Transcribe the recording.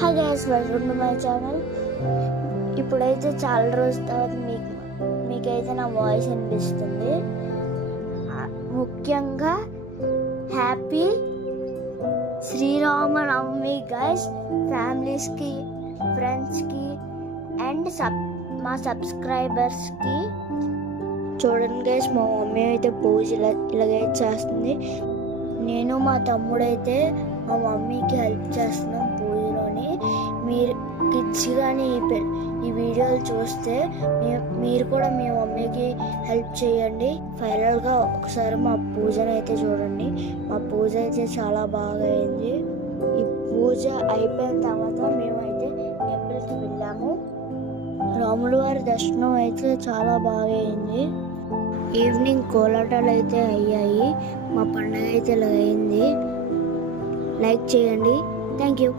Hi guys, welcome to my channel. ఇప్పుడైతే చాలా రోజుల తర్వాత మీకైతే నా వాయిస్ వినిపిస్తుంది. ముఖ్యంగా హ్యాపీ శ్రీరామనవమి గైస్, ఫ్యామిలీస్కి, ఫ్రెండ్స్కి అండ్ మా సబ్స్క్రైబర్స్కి. చూడండి గైస్, మా మమ్మీ అయితే పూజ ఇలాగైతే చేస్తుంది. నేను మా తమ్ముడైతే మా మమ్మీకి హెల్ప్ చేస్తున్నాం పూజలోని. మీరు కిడ్స్ కానీ ఈ వీడియోలు చూస్తే మీరు కూడా మీ మమ్మీకి హెల్ప్ చేయండి. ఫైనల్గా ఒకసారి మా పూజను అయితే చూడండి. మా పూజ అయితే చాలా బాగా అయింది. ఈ పూజ అయిపోయిన తర్వాత మేమైతే టెంపుల్కి వెళ్ళాము. రాముల వారి దర్శనం అయితే చాలా బాగా అయింది. ఈవినింగ్ కోలాటాలు అయితే అయ్యాయి. మా పండుగ అయితే ఇలా అయింది. లైక్ చేయండి. Thank you.